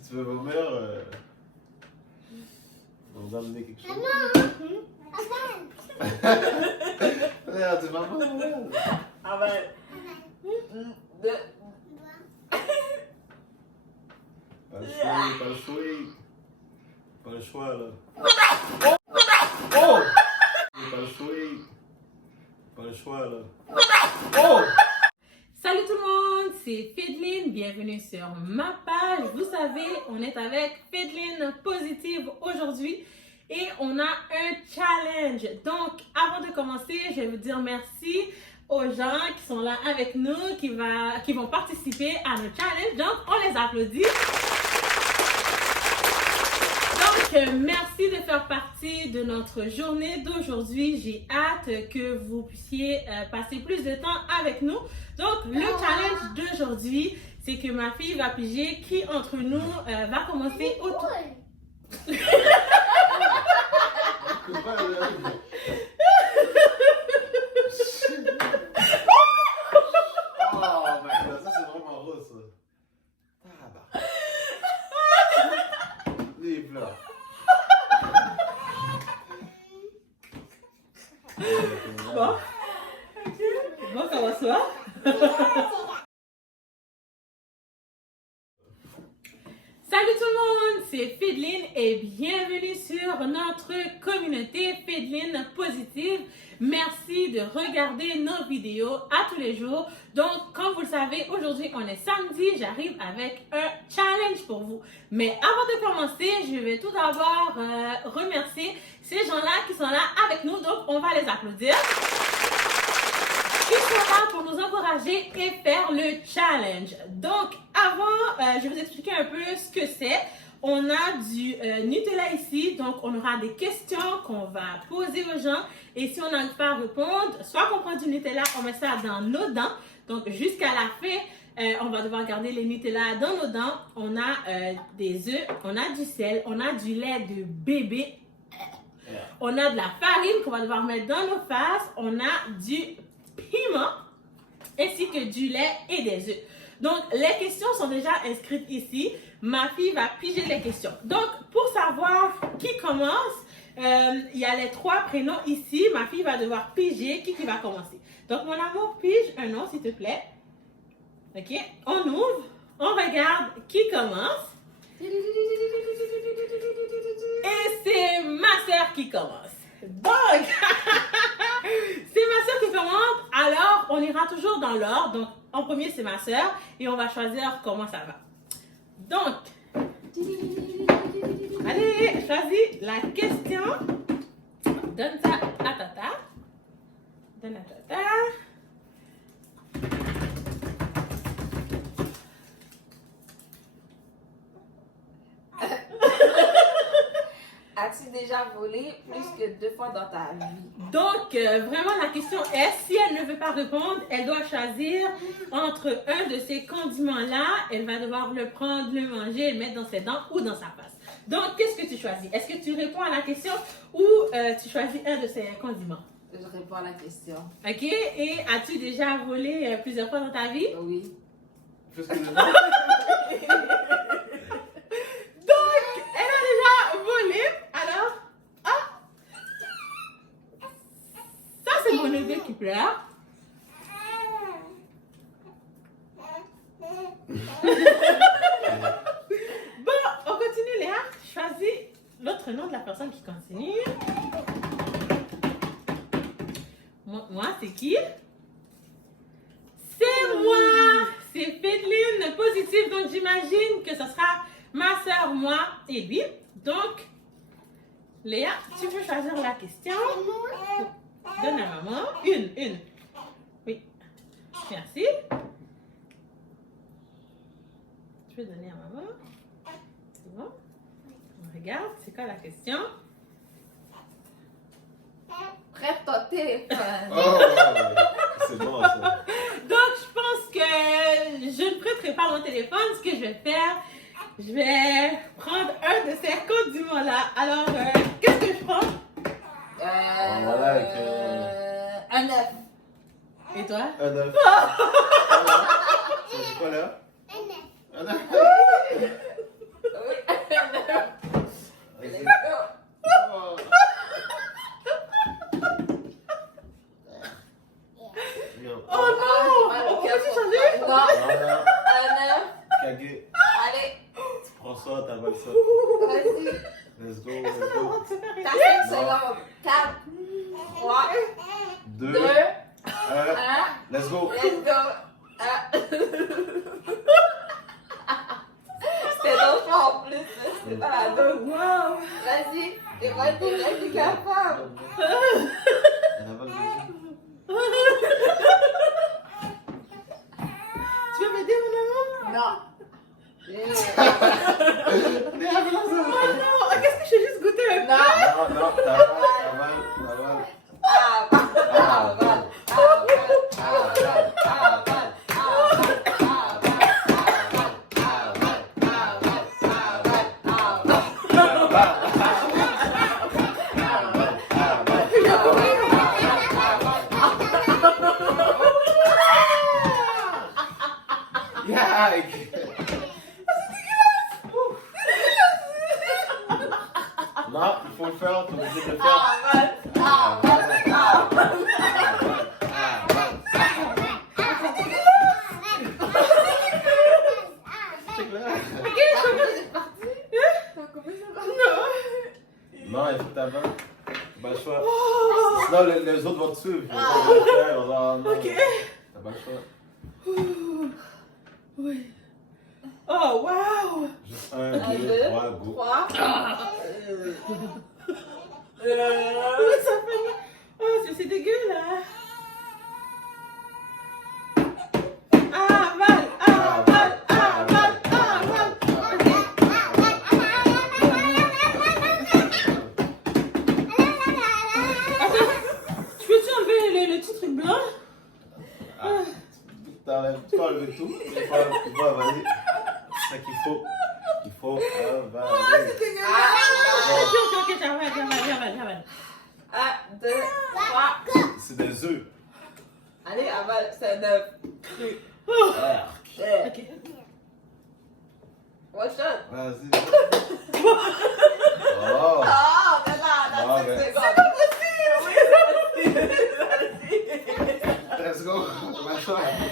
Si tu veux vomir, on va amener quelque chose. Regarde, tu vas maman. Avale. Pas le choix, pas le choix. Pas le choix, là. Oh! Pas le choix. Pas le choix, là. Oh! Salut tout le monde, c'est Fedeline, bienvenue sur ma page. Vous savez, on est avec Fedeline Positive aujourd'hui et on a un challenge. Donc, avant de commencer, je vais vous dire merci aux gens qui sont là avec nous, qui vont participer à notre challenge. Donc, on les applaudit. Donc, merci de faire partie de notre journée d'aujourd'hui. J'ai hâte que vous puissiez passer plus de temps avec nous. Donc, le challenge d'aujourd'hui, c'est que ma fille va piger qui entre nous va commencer au tour. Oh, mais ça, c'est vraiment rose, ça. Livre, là. Bon. Bon, comment ça va? Salut tout le monde, c'est Fedeline et bienvenue sur notre communauté Fedeline Positive. Merci de regarder nos vidéos à tous les jours. Donc, comme vous le savez, aujourd'hui on est samedi, j'arrive avec un challenge pour vous. Mais avant de commencer, je vais tout d'abord remercier ces gens-là qui sont là avec nous. Donc, on va les applaudir. Ils sont là pour nous encourager et faire le challenge. Donc, avant, je vais vous expliquer un peu ce que c'est. On a du Nutella ici, donc on aura des questions qu'on va poser aux gens. Et si on n'arrive pas à répondre, soit qu'on prend du Nutella, on met ça dans nos dents. Donc, jusqu'à la fin, on va devoir garder les Nutella dans nos dents. On a des œufs, on a du sel, on a du lait de bébé. On a de la farine qu'on va devoir mettre dans nos faces. On a du piment, ainsi que du lait et des œufs. Donc, les questions sont déjà inscrites ici. Ma fille va piger les questions. Donc, pour savoir qui commence, il y a les 3 prénoms ici. Ma fille va devoir piger qui va commencer. Donc, mon amour, pige un nom, s'il te plaît. OK? On ouvre, on regarde qui commence. Et c'est ma soeur qui commence. Donc, c'est ma soeur qui commence, alors on ira toujours dans l'ordre. Donc, en premier, c'est ma soeur et on va choisir comment ça va. Donc, allez, choisis la question. Donne ça à Tata. Donne à Tata. As-tu déjà volé plus que 2 fois dans ta vie? Donc, vraiment, la question est, si elle ne veut pas répondre, elle doit choisir entre un de ces condiments-là. Elle va devoir le prendre, le manger, le mettre dans ses dents ou dans sa face. Donc, qu'est-ce que tu choisis? Est-ce que tu réponds à la question ou tu choisis un de ces condiments? Je réponds à la question. OK. Et as-tu déjà volé plusieurs fois dans ta vie? Oui. Plus que le nom. Donc, elle a déjà volé. Alors, ça, c'est mon bébé qui pleure. Bon, on continue, Léa. Choisis l'autre nom de la personne qui continue. Moi, c'est qui? C'est moi! C'est Fedeline Positive. Donc, j'imagine que ce sera ma soeur, moi et lui. Donc, Léa, tu peux choisir la question. Donne à maman. Une. Oui. Merci. Tu peux donner à maman. C'est bon? On regarde, c'est quoi la question? Prête ton téléphone. Oh, c'est bon, ça. Donc, je pense que je ne prêterai pas mon téléphone. Ce que je vais faire, je vais prendre un de ces condiments-là. Alors, qu'est-ce que je prends? Voilà, avec, un œuf. Et toi? Un œuf. C'est quoi, là? Un œuf. t'avales ça. Vas-y. Let's go, Est-ce let's qu'on a le go. droit de se faire T'as aider? 5 secondes. 4, 3, 2, 2, 1, 1. let's go. Let's go. C'était l'autre fois en plus. C'était pas la deux. Wow! Vas-y. T'es pas t'es capable. T'avales Tu veux m'aider, mon amour? Non. Oh non! Qu'est-ce que je vais juste goûter un peu? Non. Non, t'avales. Non, il faut le faire, t'es obligé de le faire. C'est clair. Non, il faut que t'avales. T'as pas le choix. Sinon, les autres vont te suivre. Ok. T'as pas le choix. Oui. Oh, wow! Juste 1, 2, 3, go. 3. Ça fait mal. Oh, c'est dégueu, là. Avale. Attends, tu peux-tu enlever le petit truc blanc? Tu peux enlever tout. Il faut avaler. C'est ça qu'il faut. Il faut avaler. Ok, j'avale. 1, 2, 3. C'est des œufs. Allez, avale. C'est 9. Cru. Ok. Watch out. Vas-y. Oh. Oh, on est là. Dans 5 mais- secondes. Oui, c'est possible. Let's go. T'as pas le choix. Vas-y.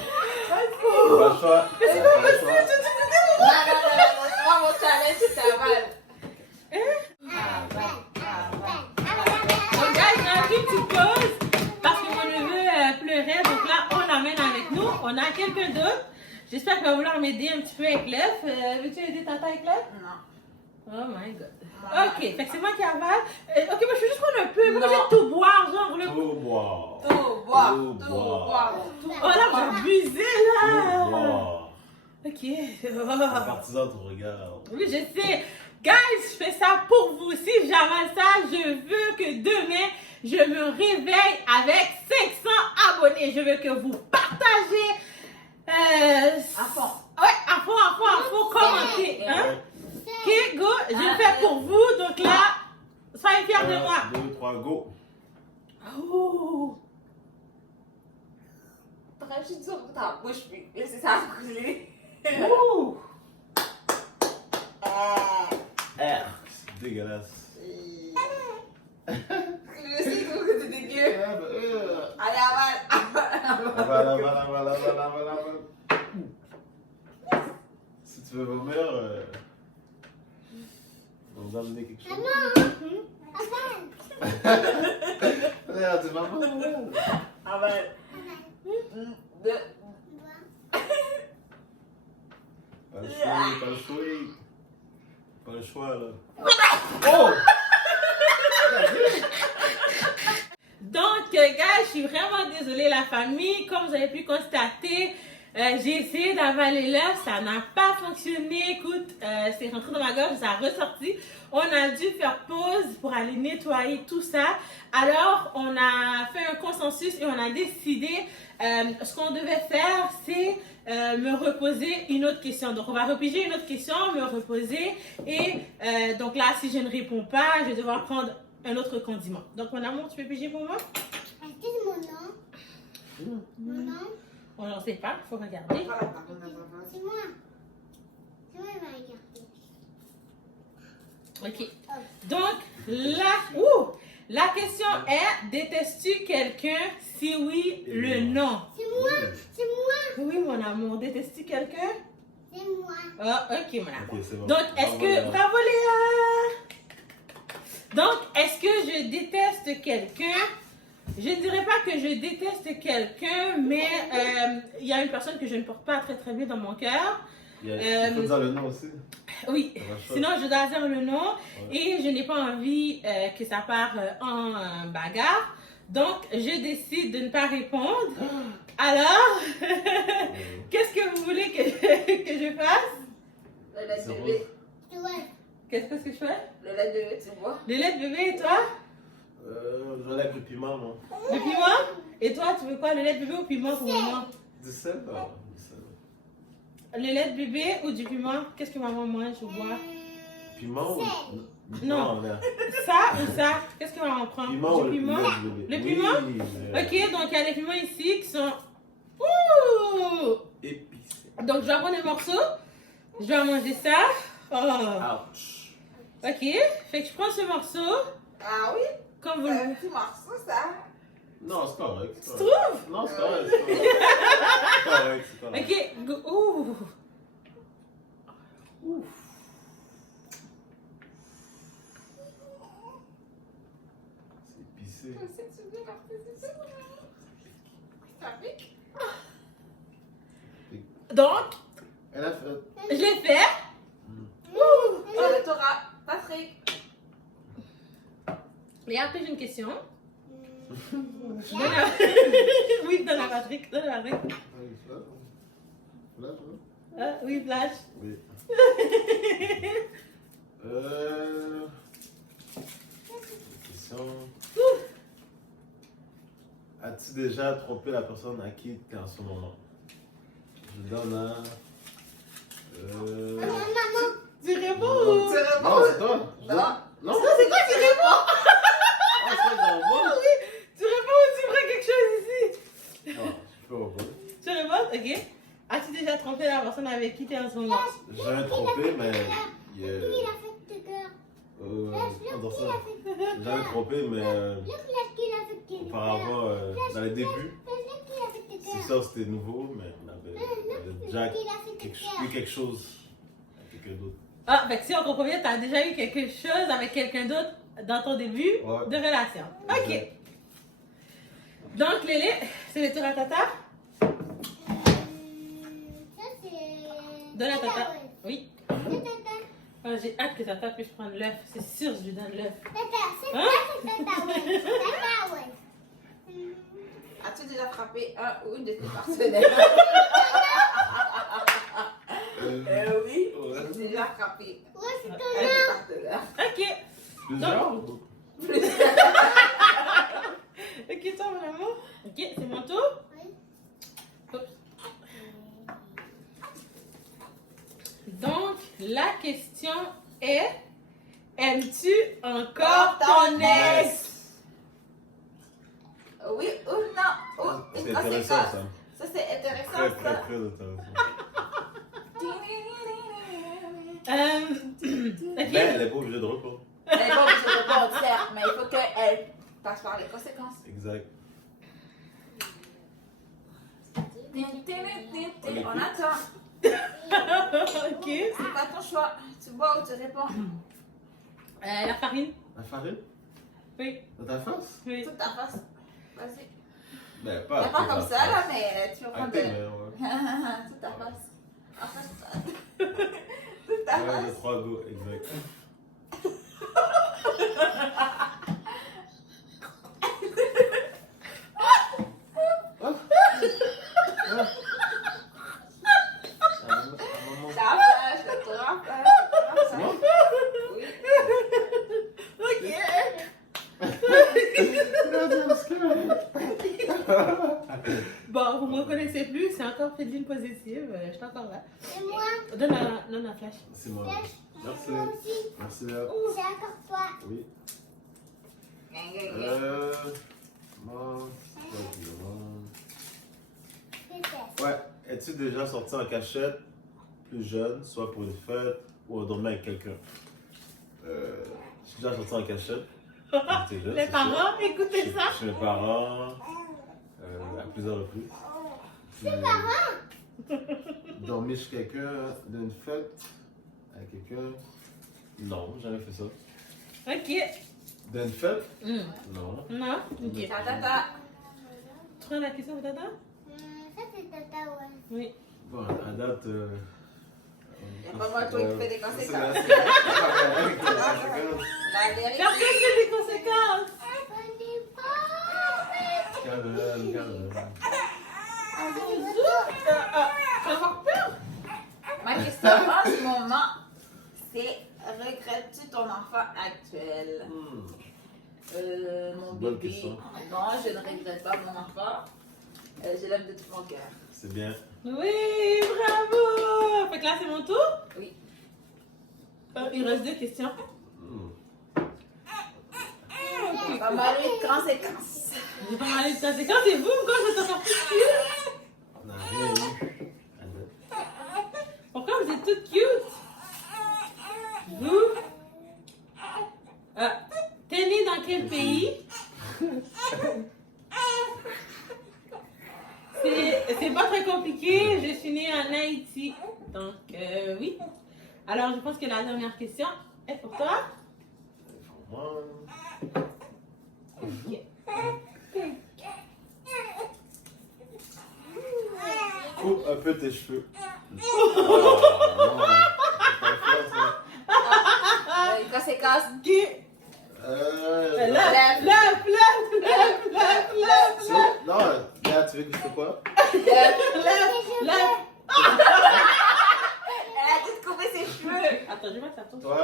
T'as pas le choix. C'est pas possible. Non. C'est pas mon challenge. Tu t'avales. Donc, guys, on a une petite pause parce que mon neveu pleurait. Donc là, on l'amène avec nous. On a quelqu'un d'autre. J'espère qu'il va vouloir m'aider un petit peu avec l'œuf. Veux-tu aider tata avec l'œuf? Non. Oh my god. Ok, fait que c'est moi qui avale. Ok, moi je vais juste prendre un peu. Moi Non. j'ai tout boire, genre le. Tout boire. Tout boire. Tout Tout boire. boire. Oh là, j'ai abusé là. Tout boire. Ok. Les partisans te regardent. Oui, je sais. Guys, je fais ça pour vous. Si j'avale ça, je veux que demain, je me réveille avec 500 abonnés. Je veux que vous partagez. À fond. Ouais, à fond, commentez. Hein? Ok, go. Je le fais pour vous. Donc là, soyez fiers de moi. 1, 2, 3, go. Oh. T'aurais juste sur ta bouche puis laisser ça couler. Ouh. R. C'est dégueulasse. Je sais que c'est dégueu. Allez, avale. Avale. Si tu veux vomir, on va amener quelque chose. Regarde, c'est maman. Avale. 2. Pas le choix, là. Oh! Donc, gars, je suis vraiment désolée, la famille. Comme vous avez pu constater, j'ai essayé d'avaler l'œuf, ça n'a pas fonctionné. Écoute, c'est rentré dans ma gorge, ça a ressorti. On a dû faire pause pour aller nettoyer tout ça. Alors, on a fait un consensus et on a décidé, ce qu'on devait faire, c'est me reposer une autre question. Donc, on va repiger une autre question, me reposer. Et donc là, si je ne réponds pas, je vais devoir prendre un autre condiment. Donc, mon amour, tu peux piger pour moi? Est-ce que c'est mon nom? Mon nom? On n'en sait pas, il faut regarder. C'est moi. C'est moi, il va regarder. Ok. Donc, la question est, détestes-tu quelqu'un? Si oui, le nom. C'est moi. C'est moi. Oui, mon amour, détestes-tu quelqu'un? C'est moi. moi. Ah, ok, voilà. Ok, c'est bon. Donc, est-ce que... Léa. Bravo, Léa! Donc, est-ce que je déteste quelqu'un? Je ne dirais pas que je déteste quelqu'un, mais il y a une personne que je ne porte pas très très bien dans mon cœur. Il faut dire le nom aussi. Oui, Ça va, sinon je dois dire le nom Ouais. et je n'ai pas envie que ça parte en bagarre. Donc, je décide de ne pas répondre. Alors, qu'est-ce que vous voulez que je fasse? Le lait de C'est bébé. Ouais. Qu'est-ce que je fais? Le lait de bébé, tu vois. Le lait de bébé et toi? Je vais avec le piment, moi. Le piment? Et toi, tu veux quoi? Le lait de bébé ou piment pour maman? Du sel? Ah, du sel. Le lait de bébé ou du piment? Qu'est-ce que maman mange ou boit? Piment ou... Non. Là. Ça ou ça? Qu'est-ce que maman prend? Piment ou Du piment? le bébé? Le piment? Oui, Ok, donc il y a les piments ici qui sont... Ouh! épicé. Donc je vais prendre un morceau. Je vais manger ça. Oh. Ouch. Ok, fait que je prends ce morceau. Ah oui? Comme vous C'est le... un petit morceau, ça. Non, c'est correct. Tu trouves? Non, c'est correct. C'est correct, c'est correct. Ok, ouh. Ouf. C'est épicé. Ça pique? Donc, Elle a fait... je l'ai fait. Ouh. C'est le tour à Patrick. Et après j'ai une question. Donne à... Oui, donne à Patrick. Donne à Patrick. Là, Ah, oui, Flash. oui. Question. As-tu déjà trompé la personne à qui tu es en ce moment? Je donne à... Maman. Tu réponds Non, ou... c'est toi. Je donne- Non. Non, Non, c'est quoi tu réponds? Ah, c'est dans le bon. Tu réponds ou tu prends quelque chose ici? Ah, je peux répondre. Tu réponds? Ok. As-tu déjà trompé la personne avec qui tu es en ce moment? J'ai un trompé, mais... Qui il a fait de cœur? Dans Qui ça. il a fait de cœur? J'ai un trompé, mais Look, qui il a fait de cœur? auparavant, dans les débuts, Qui il a fait de c'est cœur? ça, c'était nouveau, mais on avait déjà Qui il a fait de eu cœur? quelque chose avec quelqu'un d'autre. Ah, fait que si on comprend bien, tu as déjà eu quelque chose avec quelqu'un d'autre dans ton début Ouais. de relation. Ok. Exact. Donc, Lélé, c'est le tour à Tata. Ça, c'est... Donne à Tata. Tata, ouais. Oui. C'est Tata. Ah, j'ai hâte que Tata puisse prendre l'œuf. C'est sûr, je lui donne l'œuf. Tata, c'est Hein? Tata, ouais. Tata, ouais. As-tu déjà frappé un ou une de tes partenaires? Oui. Ouais. J'ai déjà frappé Ouais, c'est un ton de tes partenaires. Ok. Plusieurs? Ok, toi, mon amour. Ok, c'est mon tour. Oui. Oups. Donc, la question est, aimes-tu encore ton ex? Oui ou non? Ou C'est une intéressant, conséquence. ça. Ça, c'est intéressant, Très, très, ça. très intéressant. Ok. Mais elle n'est pas obligée de répondre. Elle n'est pas obligée de répondre, certes, mais il faut qu'elle passe par les conséquences. Exact. On attend. Ok. C'est pas ton choix. Tu bois ou tu réponds? La farine. La farine? Oui. Dans ta face? Oui. Toute ta face. Vas-y. Ben, Mais pas. pas comme ça, là, mais tu vas À prendre tes de... mains, ouais. Toute ta face. En fait, toute ta Ouais, de face. 3 go, exact. Ta face, je te rappelle. C'est bon? Oui. Bon, vous me reconnaissez plus, c'est encore Féline positive. Je suis encore là. Et moi, Donne un flash. C'est moi. Merci. moi aussi. Merci, Léa. C'est encore toi. Oui. Gang, gang, gang. Moi, c'est C'est ça. Ouais. Es-tu déjà sorti en cachette, plus jeune, soit pour une fête ou à dormir avec quelqu'un? Je suis déjà sorti en cachette. J'étais jeune, Les c'est parents, écoutez sûr. ça. Chez mes parents, à plusieurs reprises. Puis, Dormir chez quelqu'un, d'une fête avec quelqu'un. Non, j'ai jamais fait ça. Ok. D'une fête? Hmm. Non. Non? Ok. Tata. Tu prends la question pour Tata? Ça, c'est tata, ouais. Oui. Bon, à date. Il n'y a pas moi toi qui fais des conséquences. La vérité. Personne fait des conséquences. Calme. Tu vas avoir peur? Ma question en ce moment, c'est regrettes-tu ton enfant actuel? Mon Bonne bébé. question. Non, je ne regrette pas mon enfant. Je l'aime de tout mon cœur. C'est bien. Oui, bravo! Fait que là, c'est mon tour? Oui. Il reste 2 questions. On va parler de conséquences. J'ai pas parlé de conséquences et vous, quand je t'en sorti cute? On n'a rien eu. À date. Pourquoi vous êtes toutes cute? Vous? T'es né dans quel pays? C'est pas très compliqué. Je suis née en Haïti. Donc, oui. Alors, je pense que la dernière question est pour toi. Pour moi. Ok. Coupe un peu tes cheveux. Non. Une conséquence. Ok. Lève. Non, là, tu veux que je fais quoi? Lève. Elle a dit de couper ses cheveux. Attends, je vois que ça tourne. Toi?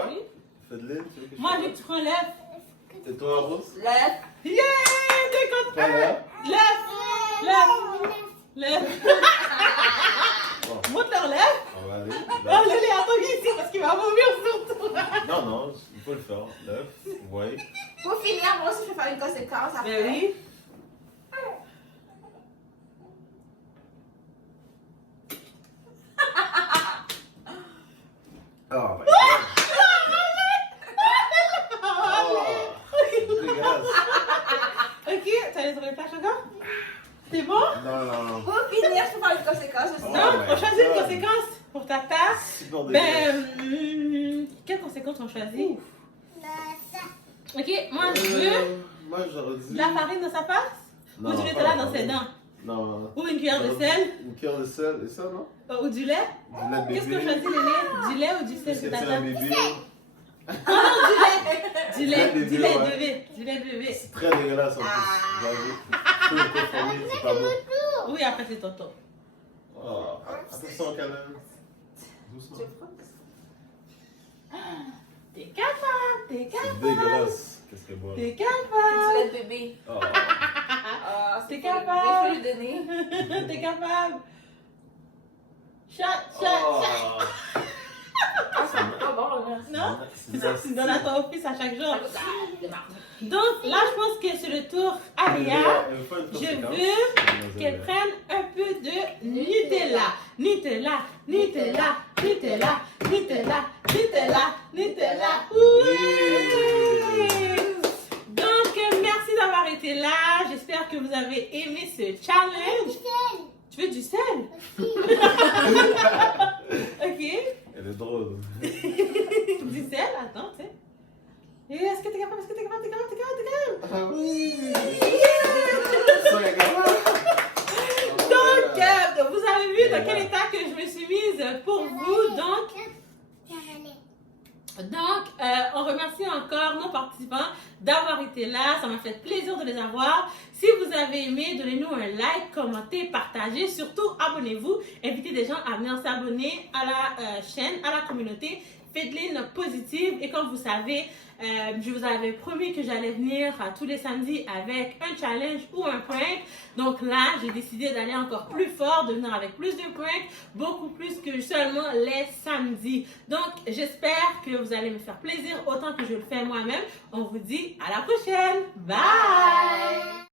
Faites-le, tu veux que je Moi, fais je veux que tu prends lève. quoi? Et toi, Rose? Lève. Yeah! T'es content? Toi, là? Lève. Bon, Monte leur lève. on va aller. Oh, Lélé, attends, viens ici parce qu'il va vomir sur toi. Non, il faut le faire. Lève, ouais. Pour finir, moi aussi, je vais faire une conséquence après. Ben oui. Oh my god. Oh, c'est dégueulasse. Ok, tu as les oreilles plaques encore? C'est bon? Non. Pour finir, je vais faire une conséquence aussi. Oh. Non, my on choisit une God. conséquence pour ta tasse. Super dégueulasse. Quelle conséquence on choisit? Ça. Ok, moi je veux Moi, j'aurais dit. de la farine dans sa face Non, ou du pas Nutella la dans ses farine. dents Non. ou une cuillère de sel Une cuillère de sel, et ça, non? ou du lait. Du lait de bébé. Qu'est-ce qu'on choisit, Lélé? Du lait ou du sel Parce sur que ta c'est un table? bébé. Oh non, du lait Du de lait bébé, bébé. Du lait de bébé. C'est très dégueulasse en plus. J'avoue. Je peux le confirmer, c'est pas bon. Oui, après c'est ton tour. Oh, attention, câlin. Doucement. T'es capable, t'es C'est capable, dégueulasse. Qu'est-ce qu'elle boit? t'es C'est du capable, lait de bébé. Oh. Ah, T'es c'est capable. Je peux lui donner. t'es capable. Chat. Ah, c'est pas bon, là. Non? C'est Tu me donnes à ton fils à chaque jour. Démarre. Donc là, je pense que c'est le tour à Léa. Je veux qu'elle prenne un peu de Nutella. Nutella. Oui! Donc, merci d'avoir été là. J'espère que vous avez aimé ce challenge. Tu veux du sel? Ok. Elle est drôle. Du sel, attends, tu sais. Et est-ce que t'es capable? Ah oui! Donc, vous avez vu dans quel état que je me suis mise pour vous. Donc, on remercie encore nos participants d'avoir été là. Ça m'a fait plaisir de les avoir. Si vous avez aimé, donnez-nous un like, commentez, partagez. Surtout, abonnez-vous. Invitez des gens à venir s'abonner à la chaîne, à la communauté Fedeline Positive. Et comme vous savez, je vous avais promis que j'allais venir tous les samedis avec un challenge ou un prank. Donc là, j'ai décidé d'aller encore plus fort, de venir avec plus de pranks, beaucoup plus que seulement les samedis. Donc, j'espère que vous allez me faire plaisir autant que je le fais moi-même. On vous dit à la prochaine. Bye!